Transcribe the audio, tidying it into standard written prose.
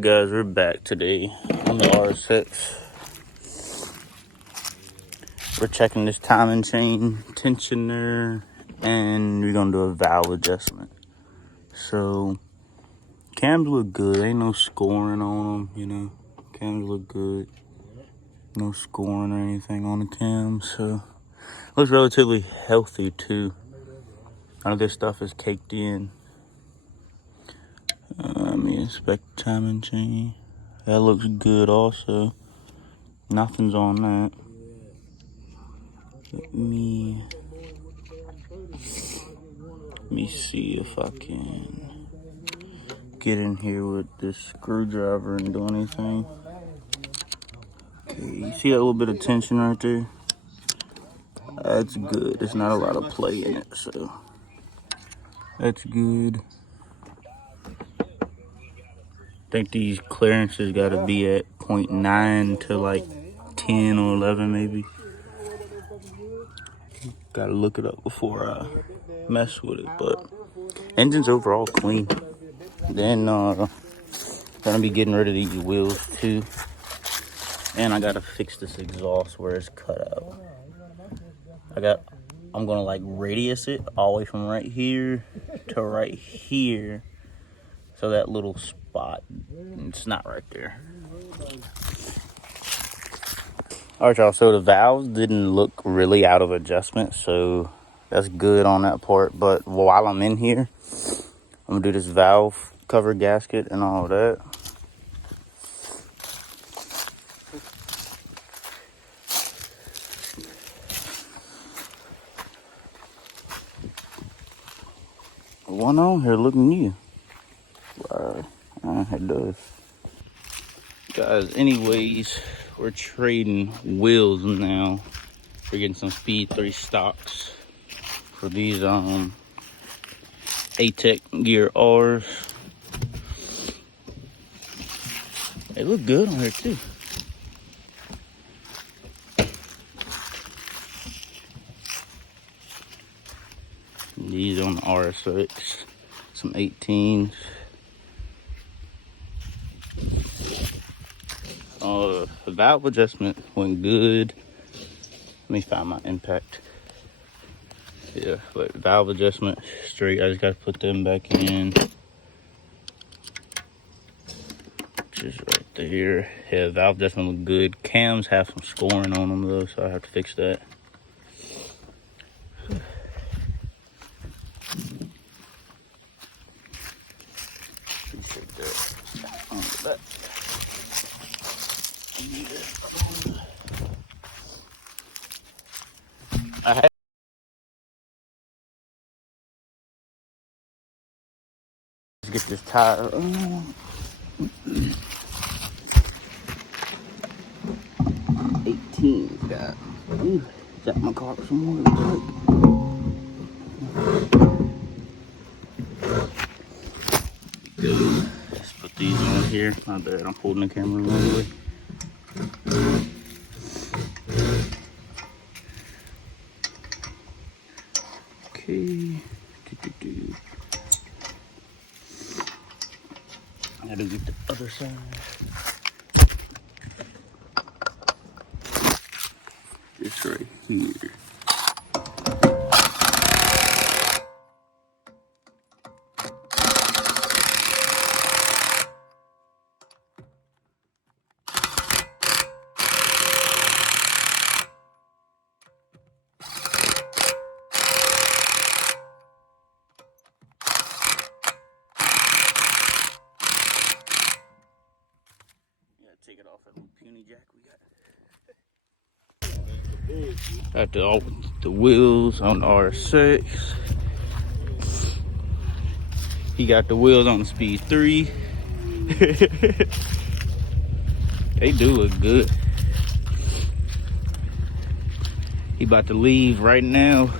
Alright guys, we're back today on the Rsx. We're checking this timing chain tensioner and we're gonna do a valve adjustment. So cams look good, ain't no scoring on them, you know. Cams look good. No scoring or anything on the cams, so looks relatively healthy too. None of this stuff is caked in. Let me inspect the timing chain. That looks good also. Nothing's on that. Let me see if I can get in here with this screwdriver and do anything. Okay, you see that little bit of tension right there? That's good. There's not a lot of play in it, so that's good. I think these clearances gotta be at 0.9 to like 10 or 11 maybe. Gotta look it up before I mess with it, but engine's overall clean. Then gonna be getting rid of these wheels too. And I gotta fix this exhaust where it's cut out. I'm gonna like radius it all the way from right here to right here. So that little spot, it's not right there. Alright y'all, so the valves didn't look really out of adjustment, so that's good on that part. But while I'm in here, I'm gonna do this valve cover gasket and all that. One on here looking new. It does. Guys, anyways, we're trading wheels now. We're getting some Speed 3 stocks for these ATEC Gear R's. They look good on here too. These on the Rsx, some 18s. The valve adjustment went good. Let me find my impact. Yeah, but valve adjustment straight. I just gotta put them back in. Just right there. Yeah, valve adjustment look good. Cams have some scoring on them though, so I have to fix that. Appreciate that. I had to get this tire. 18's got. Ooh, got my car some more. Good. Let's put these on here. My bad, I'm holding the camera the wrong way. Okay. I gotta get the other side. This right here. Take it off that little puny jack we got. Got the wheels on the Rsx. He got the wheels on the Speed 3. They do look good. He about to leave right now.